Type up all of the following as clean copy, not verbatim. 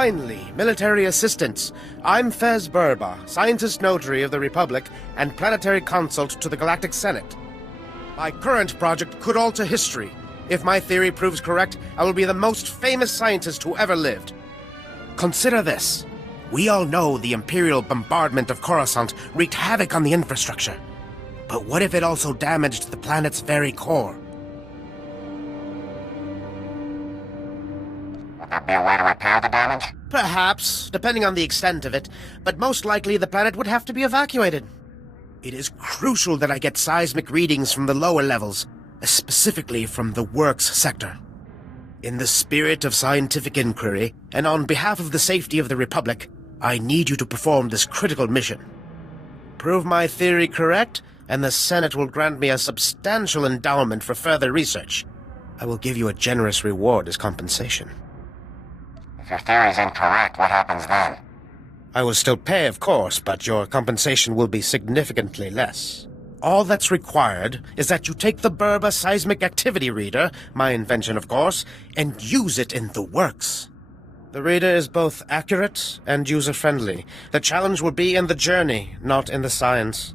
Finally, military assistance. I'm Fez Burba, scientist notary of the Republic and planetary consult to the Galactic Senate. My current project could alter history. If my theory proves correct, I will be the most famous scientist who ever lived. Consider this. We all know the Imperial bombardment of Coruscant wreaked havoc on the infrastructure. But what if it also damaged the planet's very core? Would there be a way to repair the damage? Perhaps, depending on the extent of it, but most likely the planet would have to be evacuated. It is crucial that I get seismic readings from the lower levels, specifically from the Works sector. In the spirit of scientific inquiry, and on behalf of the safety of the Republic, I need you to perform this critical mission. Prove my theory correct, and the Senate will grant me a substantial endowment for further research. I will give you a generous reward as compensation. If your theory is incorrect, what happens then? I will still pay, of course, but your compensation will be significantly less. All that's required is that you take the Burba Seismic Activity Reader, my invention of course, and use it in the Works. The reader is both accurate and user-friendly. The challenge will be in the journey, not in the science.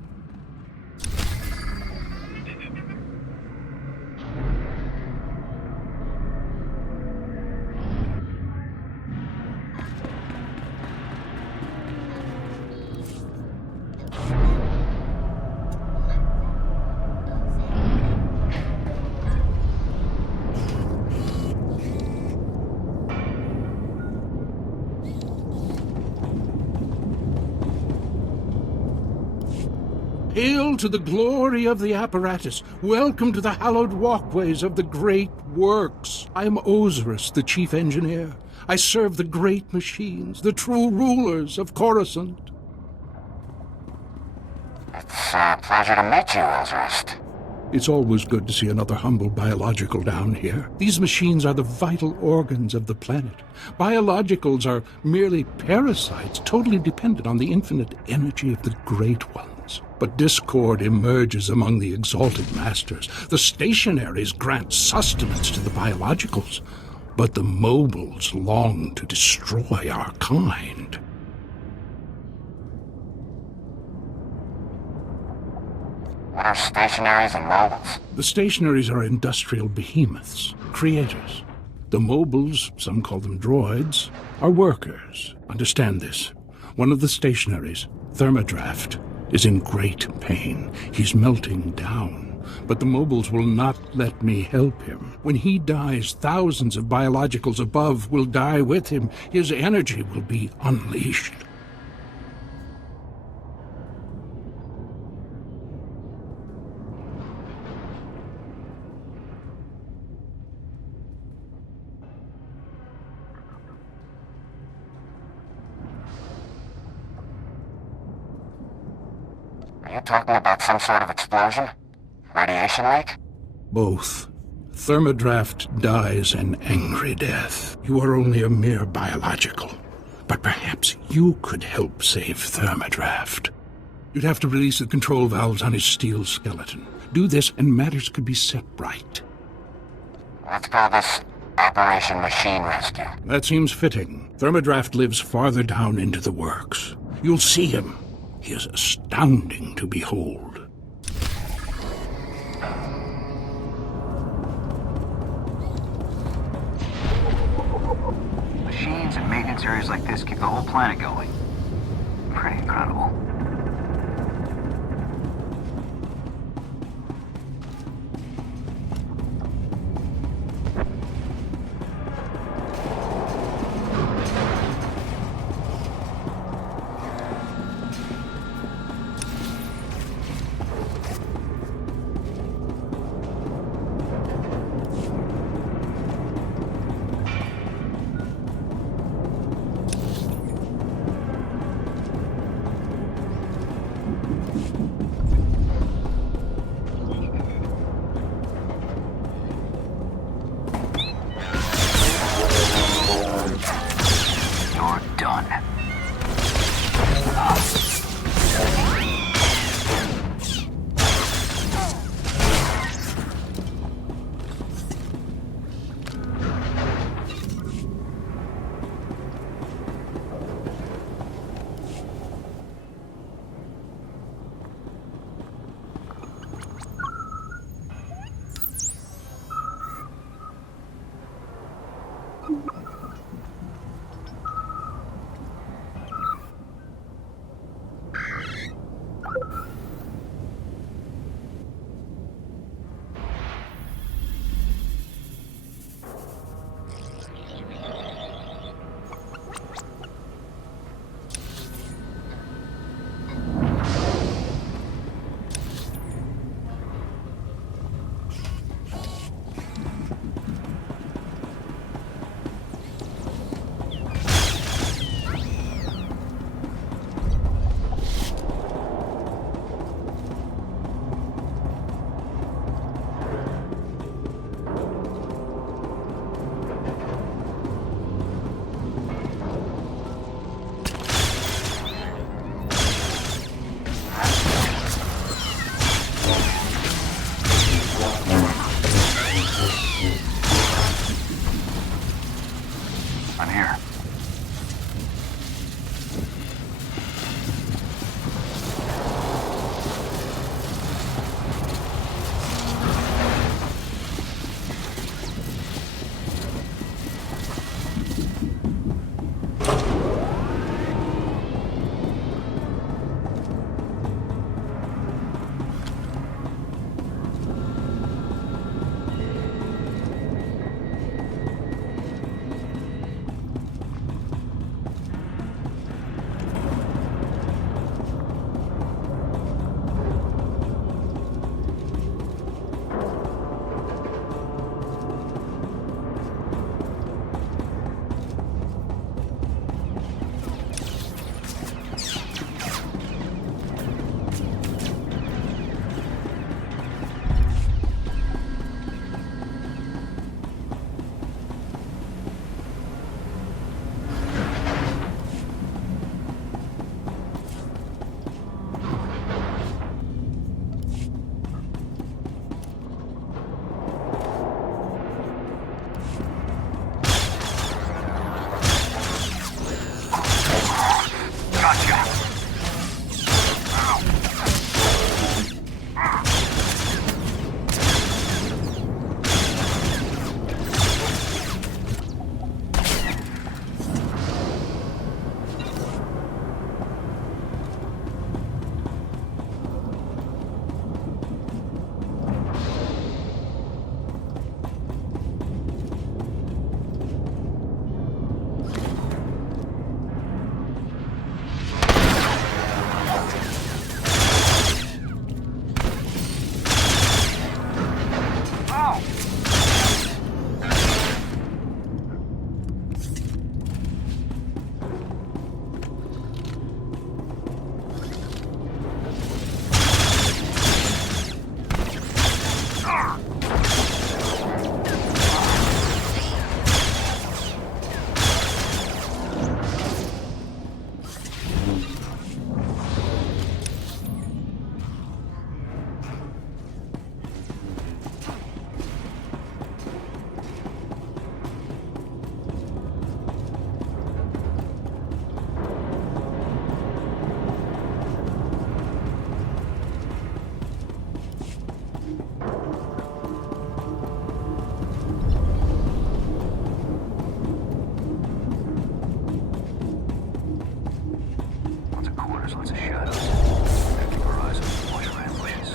Hail to the glory of the apparatus. Welcome to the hallowed walkways of the great works. I am Osiris, the chief engineer. I serve the great machines, the true rulers of Coruscant. It's a pleasure to meet you, Osiris. It's always good to see another humble biological down here. These machines are the vital organs of the planet. Biologicals are merely parasites, totally dependent on the infinite energy of the great ones. But discord emerges among the exalted masters. The stationaries grant sustenance to the biologicals, but the mobiles long to destroy our kind. What are stationaries and mobiles? The stationaries are industrial behemoths, creators. The mobiles, some call them droids, are workers. Understand this. One of the stationaries, Thermodraft, is in great pain. He's melting down. But the mobiles will not let me help him. When he dies, thousands of biologicals above will die with him. His energy will be unleashed. Are you talking about some sort of explosion? Radiation leak? Both. Thermodraft dies an angry death. You are only a mere biological. But perhaps you could help save Thermodraft. You'd have to release the control valves on his steel skeleton. Do this and matters could be set right. Let's call this Operation Machine Rescue. That seems fitting. Thermodraft lives farther down into the works. You'll see him. He is astounding to behold. Machines and maintenance areas like this keep the whole planet going. Pretty incredible. Gotcha. Lots of shadows. Keep our eyes open, watch for ambushes.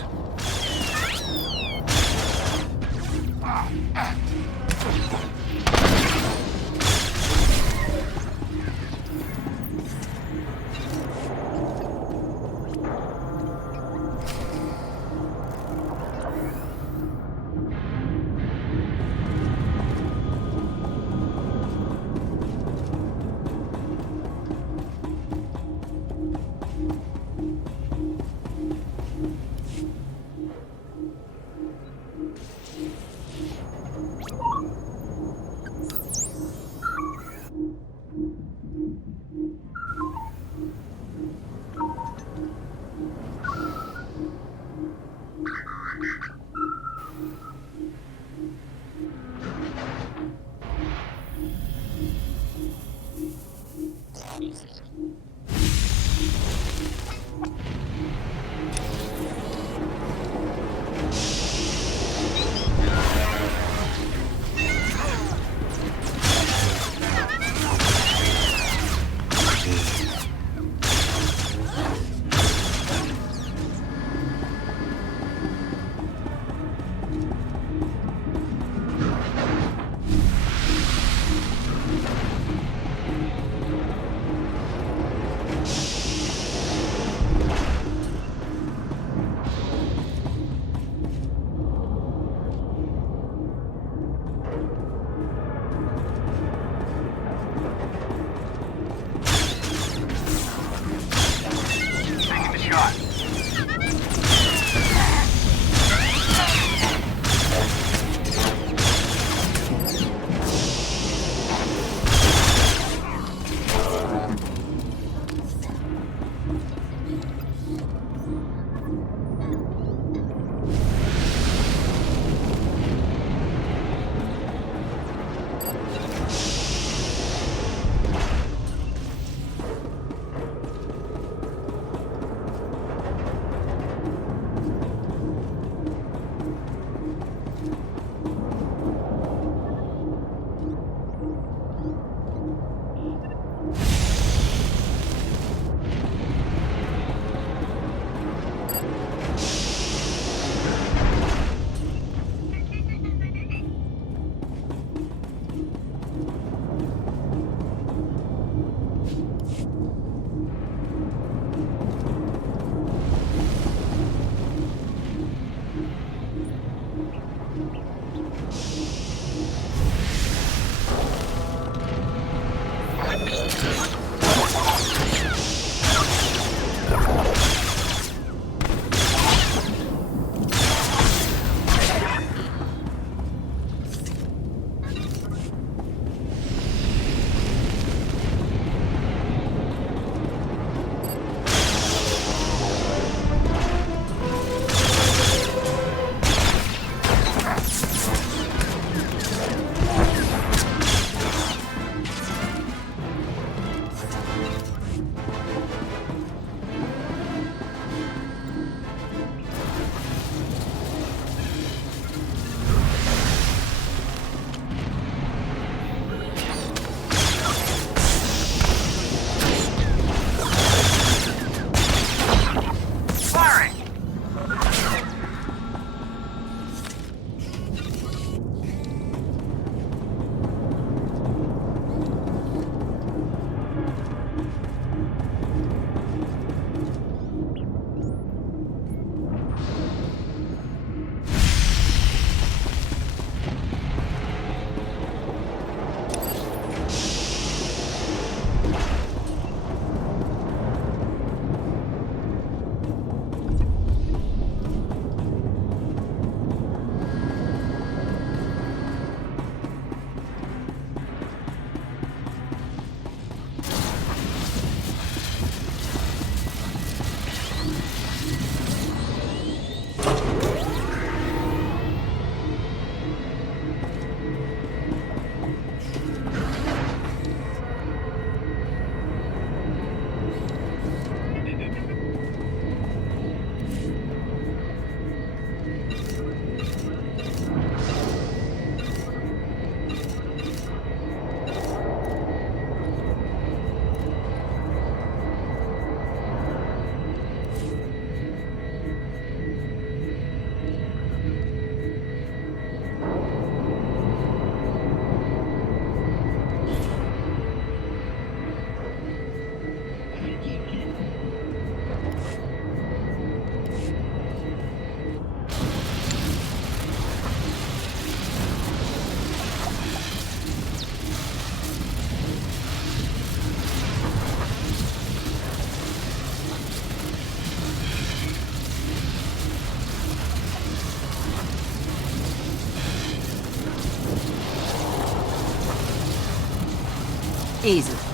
Easy.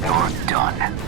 You're done.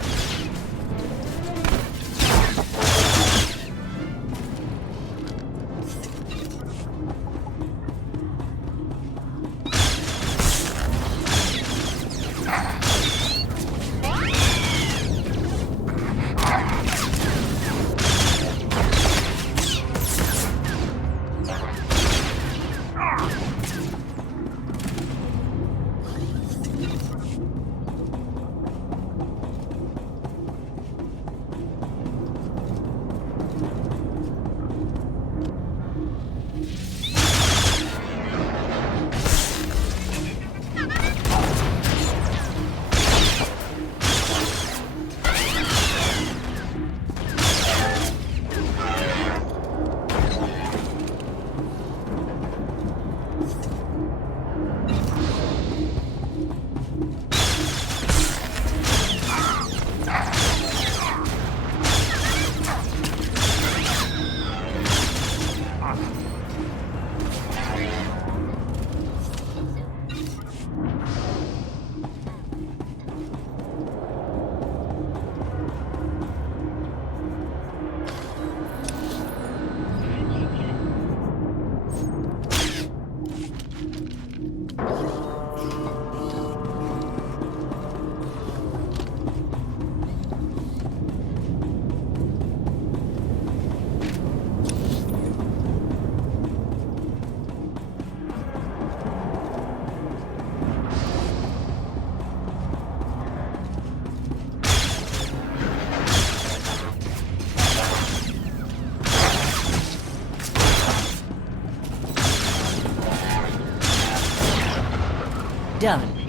Done.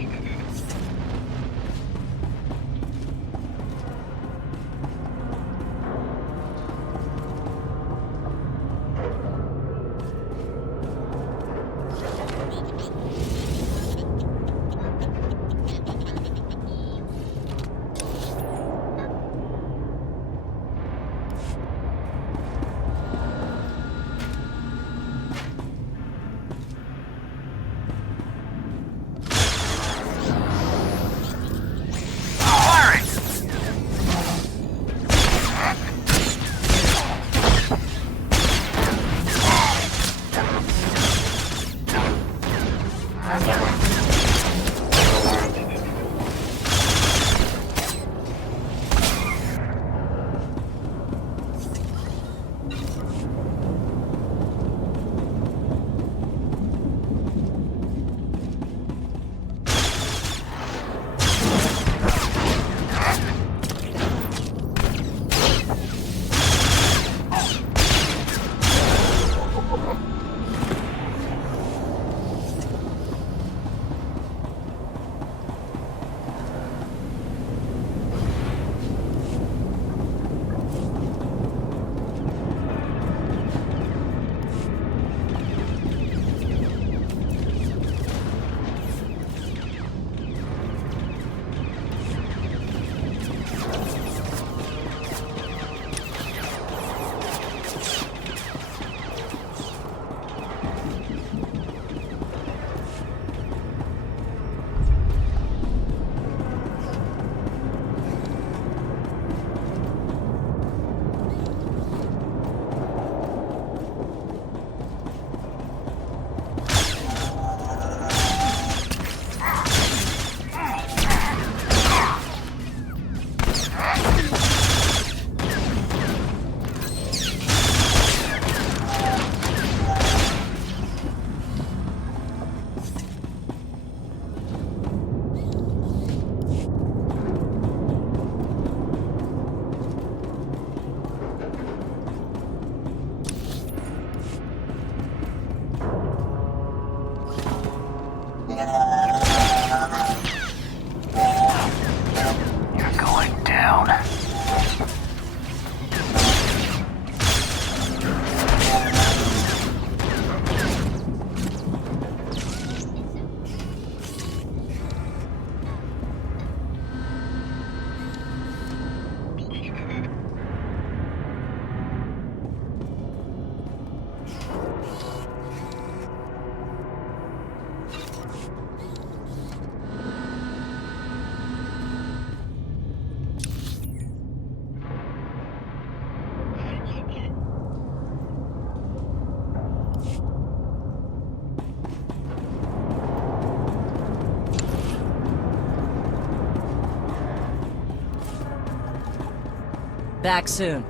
Back soon.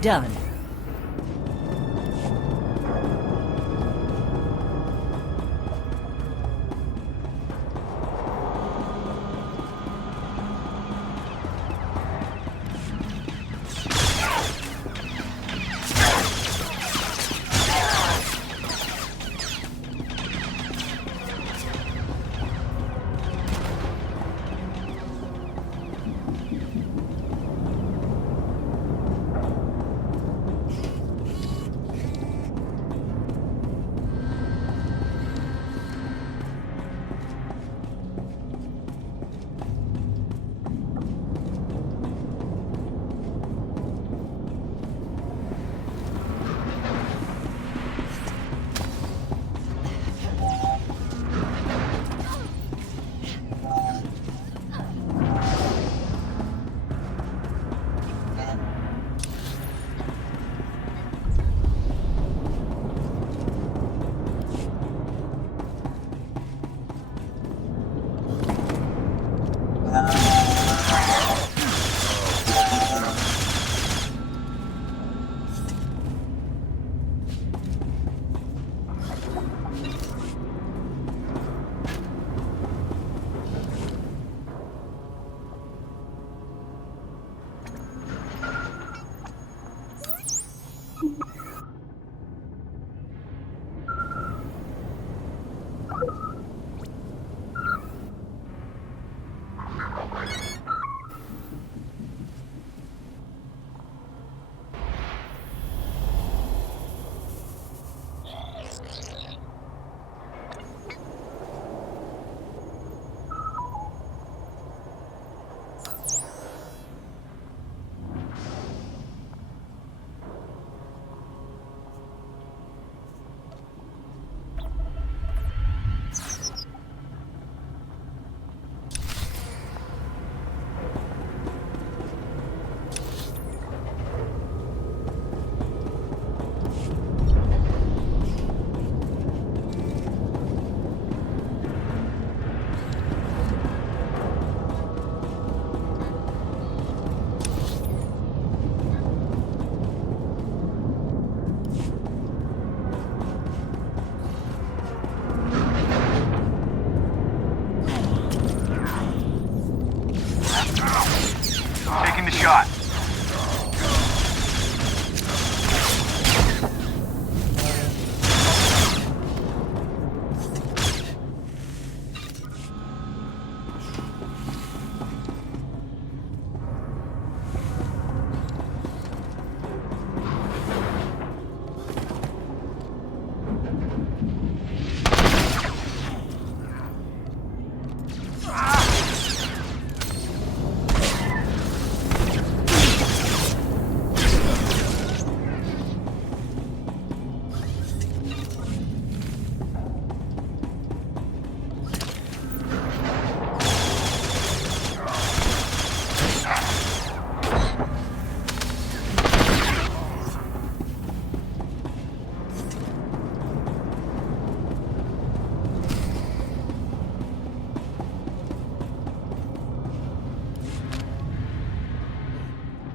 Done. got?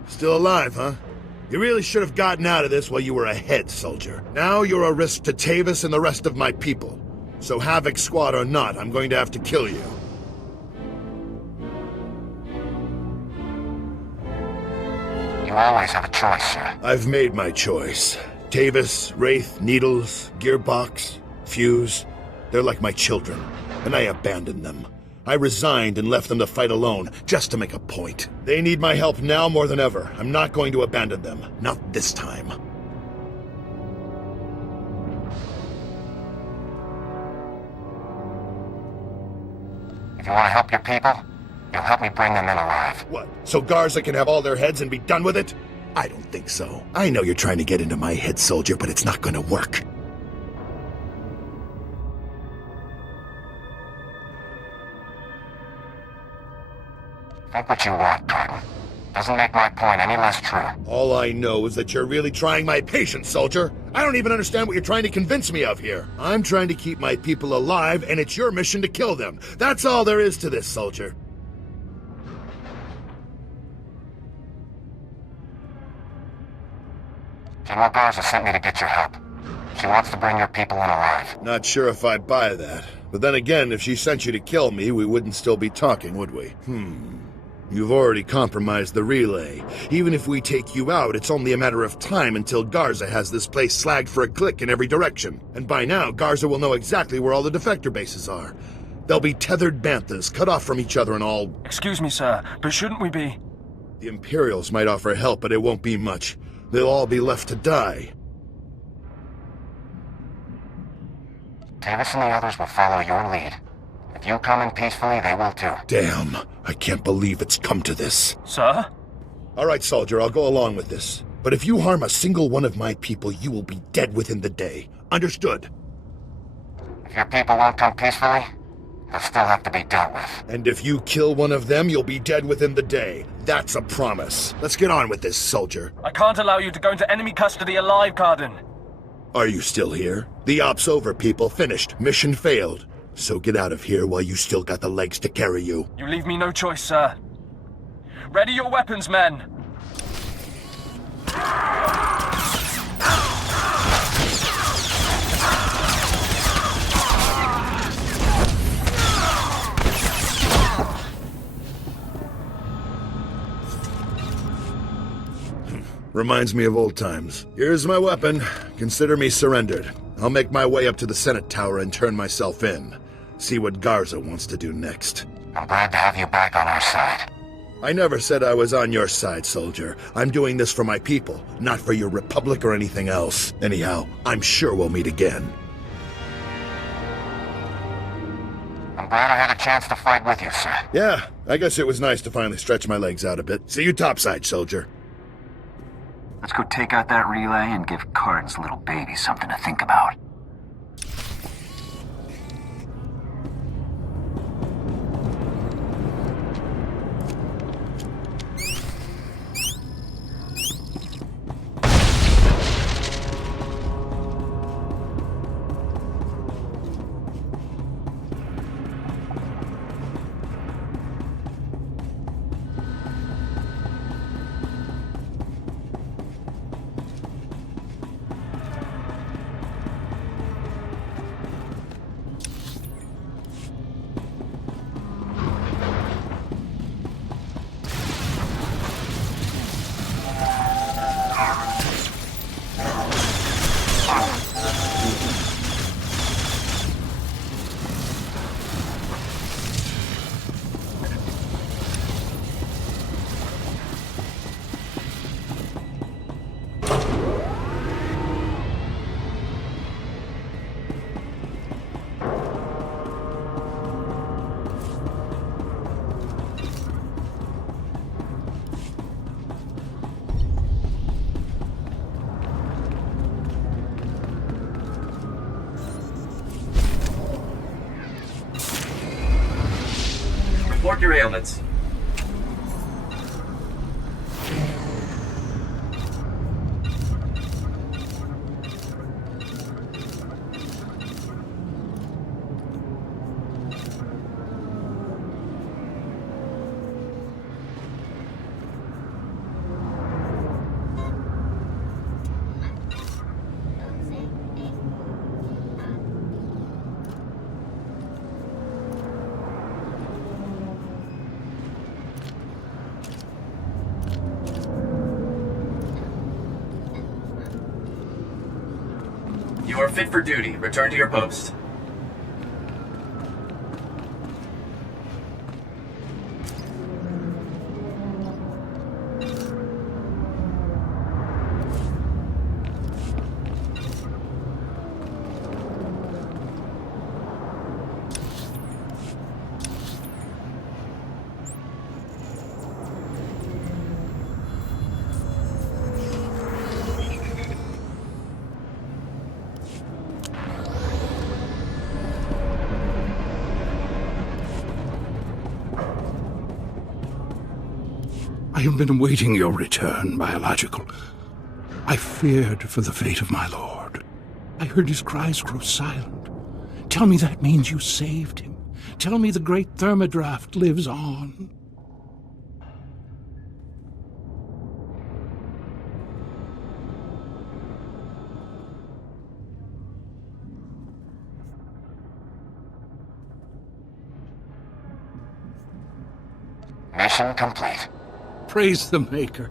Still alive, huh? You really should have gotten out of this while you were ahead, soldier. Now you're a risk to Tavis and the rest of my people. So Havoc Squad or not, I'm going to have to kill you. You always have a choice, sir. I've made my choice. Tavis, Wraith, Needles, Gearbox, Fuse. They're like my children, and I abandoned them. I resigned and left them to fight alone, just to make a point. They need my help now more than ever. I'm not going to abandon them. Not this time. If you want to help your people, you'll help me bring them in alive. What, so Garza can have all their heads and be done with it? I don't think so. I know you're trying to get into my head, soldier, but it's not gonna work. Think what you want, Cotton. Doesn't make my point any less true. All I know is that you're really trying my patience, soldier. I don't even understand what you're trying to convince me of here. I'm trying to keep my people alive, and it's your mission to kill them. That's all there is to this, soldier. General Garza sent me to get your help. She wants to bring your people in alive. Not sure if I buy that. But then again, if she sent you to kill me, we wouldn't still be talking, would we? You've already compromised the relay. Even if we take you out, it's only a matter of time until Garza has this place slagged for a click in every direction. And by now, Garza will know exactly where all the defector bases are. They'll be tethered banthas, cut off from each other and all... Excuse me, sir, but shouldn't we be... The Imperials might offer help, but it won't be much. They'll all be left to die. Tavis and the others will follow your lead. If you come in peacefully, they will too. Damn, I can't believe it's come to this. Sir? All right, soldier, I'll go along with this. But if you harm a single one of my people, you will be dead within the day. Understood? If your people won't come peacefully, they'll still have to be dealt with. And if you kill one of them, you'll be dead within the day. That's a promise. Let's get on with this, soldier. I can't allow you to go into enemy custody alive, Cardin. Are you still here? The op's over, people. Finished. Mission failed. So get out of here while you still got the legs to carry you. You leave me no choice, sir. Ready your weapons, men! Reminds me of old times. Here's my weapon. Consider me surrendered. I'll make my way up to the Senate Tower and turn myself in. See what Garza wants to do next. I'm glad to have you back on our side. I never said I was on your side, soldier. I'm doing this for my people, not for your republic or anything else. Anyhow, I'm sure we'll meet again. I'm glad I had a chance to fight with you, sir. Yeah, I guess it was nice to finally stretch my legs out a bit. See you topside, soldier. Let's go take out that relay and give Cardin's little baby something to think about. Report your ailments. You are fit for duty. Return to your post. I have been awaiting your return, Biological. I feared for the fate of my lord. I heard his cries grow silent. Tell me that means you saved him. Tell me the great thermodraft lives on. Mission complete. Praise the Maker.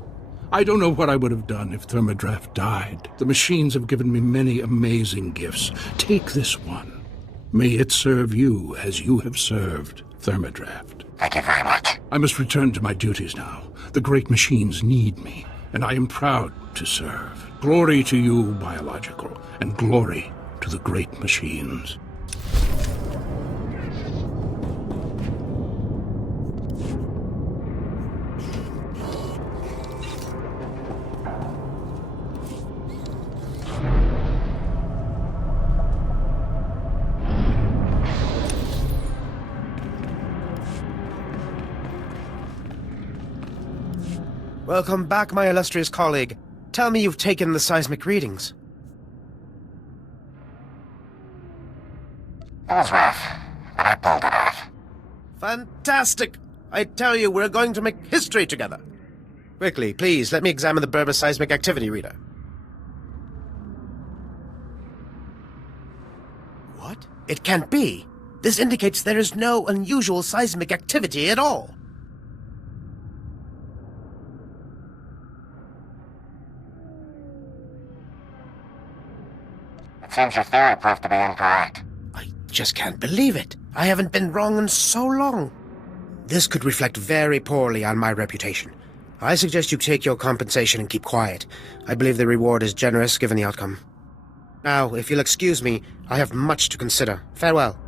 I don't know what I would have done if Thermodraft died. The machines have given me many amazing gifts. Take this one. May it serve you as you have served Thermodraft. Thank you very much. I must return to my duties now. The great machines need me, and I am proud to serve. Glory to you, Biological, and glory to the great machines. Welcome back, my illustrious colleague. Tell me you've taken the seismic readings. It was rough, but I pulled it off. Fantastic! I tell you, we're going to make history together. Quickly, please, let me examine the Berber seismic activity reader. What? It can't be. This indicates there is no unusual seismic activity at all. It seems your theory proved to be incorrect. I just can't believe it. I haven't been wrong in so long. This could reflect very poorly on my reputation. I suggest you take your compensation and keep quiet. I believe the reward is generous given the outcome. Now, if you'll excuse me, I have much to consider. Farewell.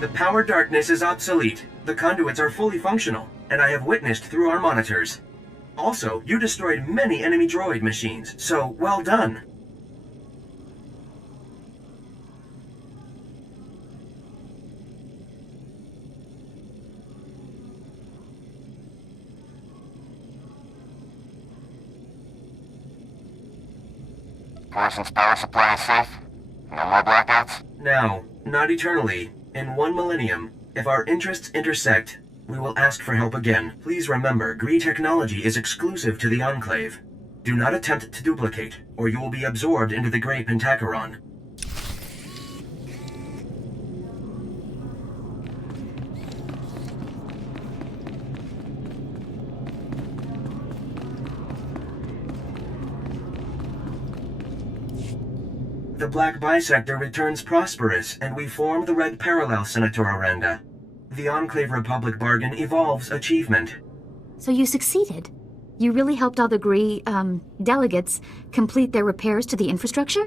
The power darkness is obsolete. The conduits are fully functional, and I have witnessed through our monitors. Also, you destroyed many enemy droid machines, so well done. Carson's power supply is safe? No more blackouts? Now, not eternally. In 1 millennium, if our interests intersect, we will ask for help again. Please remember, Gree technology is exclusive to the Enclave. Do not attempt to duplicate, or you will be absorbed into the Grey Pentacheron. The Black Bisector returns prosperous, and we form the Red Parallel, Senator Aranda. The Enclave Republic bargain evolves achievement. So you succeeded? You really helped all the Gree, delegates complete their repairs to the infrastructure?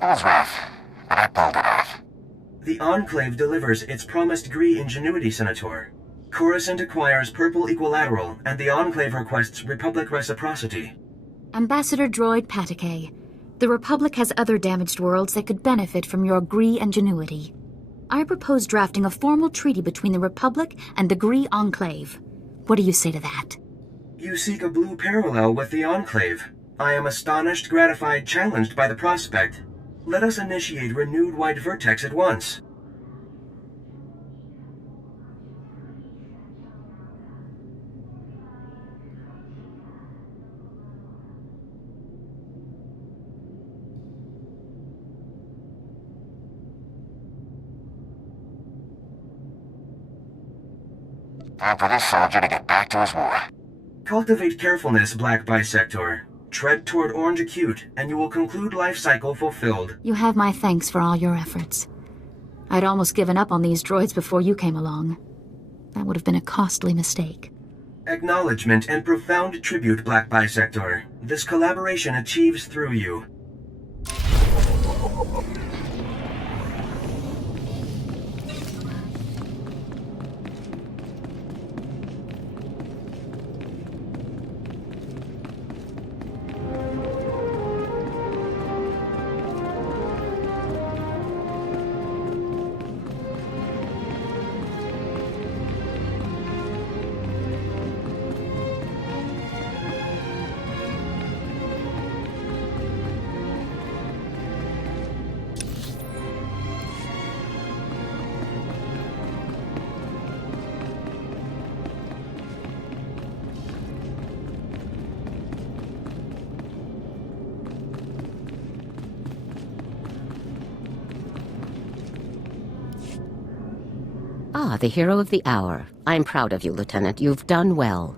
It was rough, but I pulled it off. The Enclave delivers its promised Gree ingenuity, Senator. Coruscant acquires Purple Equilateral, and the Enclave requests Republic reciprocity. Ambassador Droid Patake, the Republic has other damaged worlds that could benefit from your Gree ingenuity. I propose drafting a formal treaty between the Republic and the Gree Enclave. What do you say to that? You seek a blue parallel with the Enclave. I am astonished, gratified, challenged by the prospect. Let us initiate renewed White Vertex at once. Time for this soldier to get back to his war. Cultivate carefulness, Black Bisector. Tread toward Orange Acute, and you will conclude life cycle fulfilled. You have my thanks for all your efforts. I'd almost given up on these droids before you came along. That would have been a costly mistake. Acknowledgement and profound tribute, Black Bisector. This collaboration achieves through you. Ah, the hero of the hour. I'm proud of you, Lieutenant. You've done well.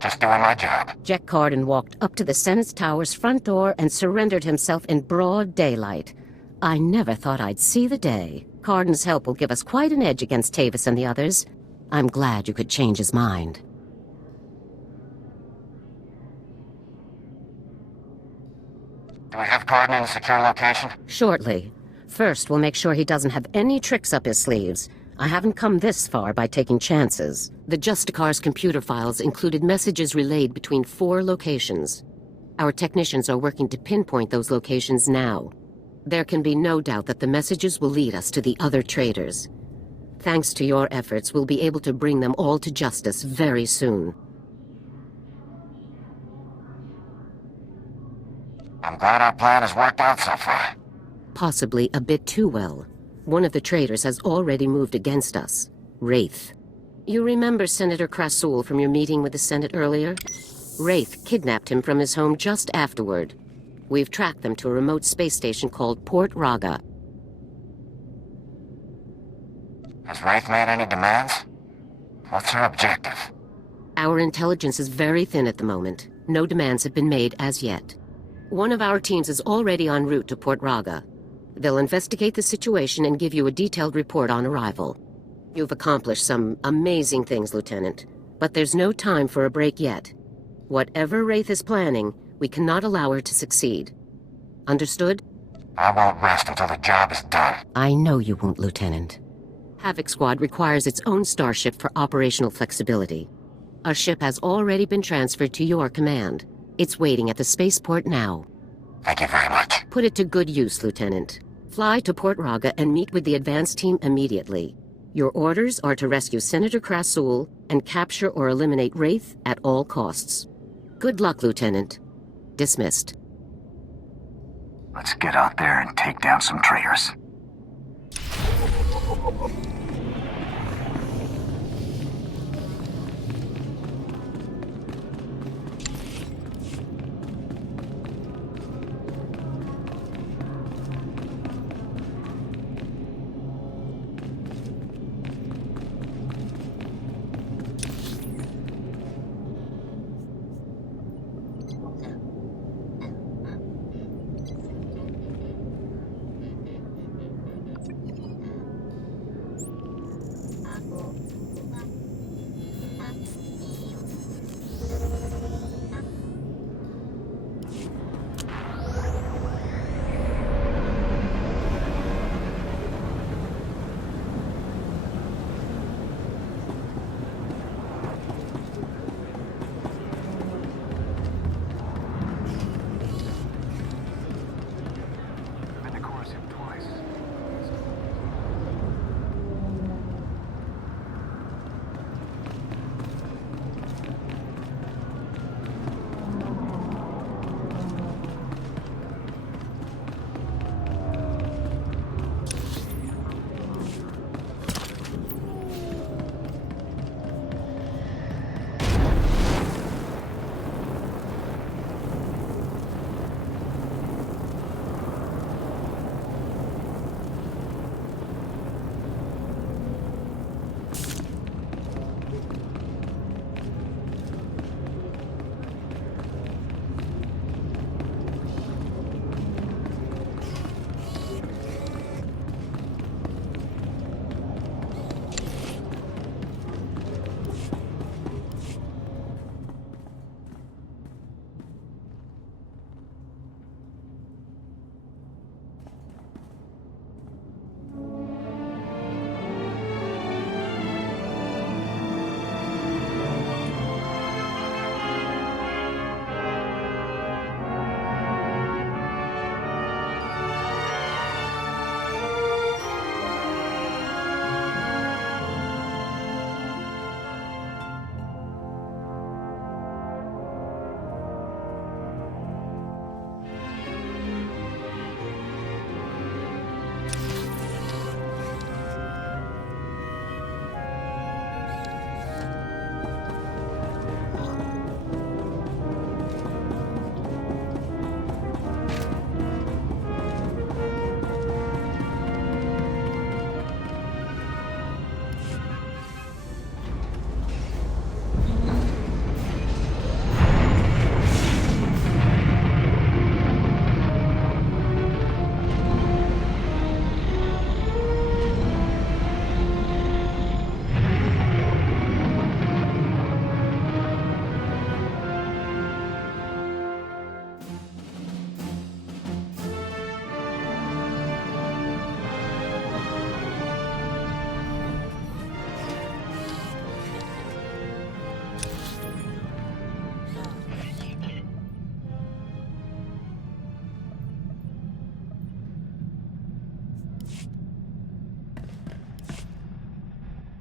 Just doing my job. Jack Carden walked up to the Senate's tower's front door and surrendered himself in broad daylight. I never thought I'd see the day. Carden's help will give us quite an edge against Tavis and the others. I'm glad you could change his mind. Do we have Carden in a secure location? Shortly. First, we'll make sure he doesn't have any tricks up his sleeves. I haven't come this far by taking chances. The Justicar's computer files included messages relayed between 4 locations. Our technicians are working to pinpoint those locations now. There can be no doubt that the messages will lead us to the other traitors. Thanks to your efforts, we'll be able to bring them all to justice very soon. I'm glad our plan has worked out so far. Possibly a bit too well. One of the traitors has already moved against us. Wraith. You remember Senator Krasul from your meeting with the Senate earlier? Wraith kidnapped him from his home just afterward. We've tracked them to a remote space station called Port Raga. Has Wraith made any demands? What's her objective? Our intelligence is very thin at the moment. No demands have been made as yet. One of our teams is already en route to Port Raga. They'll investigate the situation and give you a detailed report on arrival. You've accomplished some amazing things, Lieutenant, but there's no time for a break yet. Whatever Wraith is planning, we cannot allow her to succeed. Understood? I won't rest until the job is done. I know you won't, Lieutenant. Havoc Squad requires its own starship for operational flexibility. A ship has already been transferred to your command. It's waiting at the spaceport now. Thank you very much. Put it to good use, Lieutenant. Fly to Port Raga and meet with the advance team immediately. Your orders are to rescue Senator Krasul and capture or eliminate Wraith at all costs. Good luck, Lieutenant. Dismissed. Let's get out there and take down some traitors.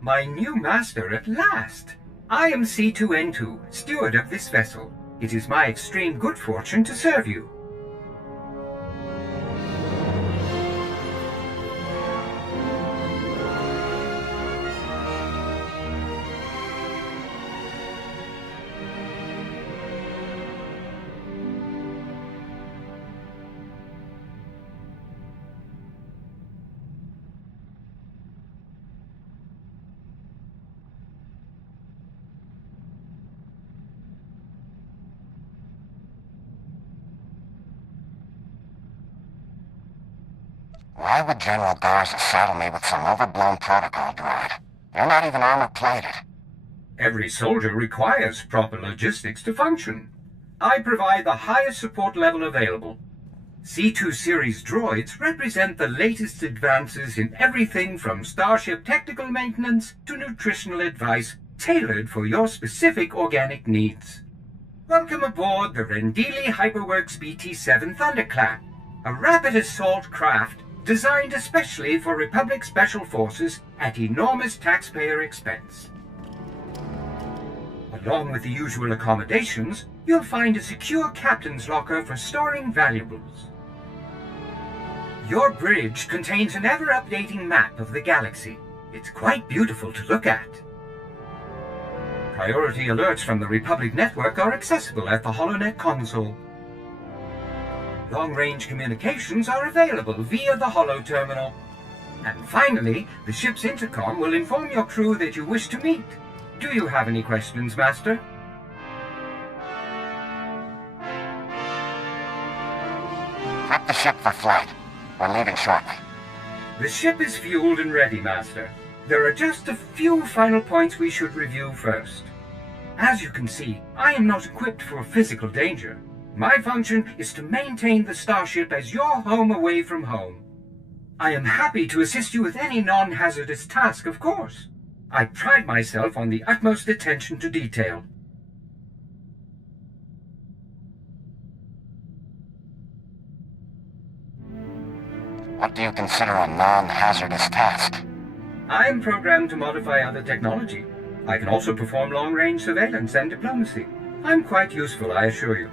My new master at last! I am C2N2, steward of this vessel. It is my extreme good fortune to serve you. Why would General Garza saddle me with some overblown protocol droid? You're not even armor-plated. Every soldier requires proper logistics to function. I provide the highest support level available. C2 series droids represent the latest advances in everything from starship technical maintenance to nutritional advice tailored for your specific organic needs. Welcome aboard the Rendili Hyperworks BT-7 Thunderclap, a rapid assault craft designed especially for Republic Special Forces at enormous taxpayer expense. Along with the usual accommodations, you'll find a secure captain's locker for storing valuables. Your bridge contains an ever-updating map of the galaxy. It's quite beautiful to look at. Priority alerts from the Republic network are accessible at the HoloNet console. Long-range communications are available via the Holo Terminal. And finally, the ship's intercom will inform your crew that you wish to meet. Do you have any questions, Master? Prep the ship for flight. We're leaving shortly. The ship is fueled and ready, Master. There are just a few final points we should review first. As you can see, I am not equipped for physical danger. My function is to maintain the starship as your home away from home. I am happy to assist you with any non-hazardous task, of course. I pride myself on the utmost attention to detail. What do you consider a non-hazardous task? I am programmed to modify other technology. I can also perform long-range surveillance and diplomacy. I'm quite useful, I assure you.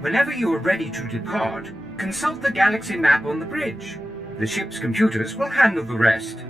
Whenever you are ready to depart, consult the galaxy map on the bridge. The ship's computers will handle the rest.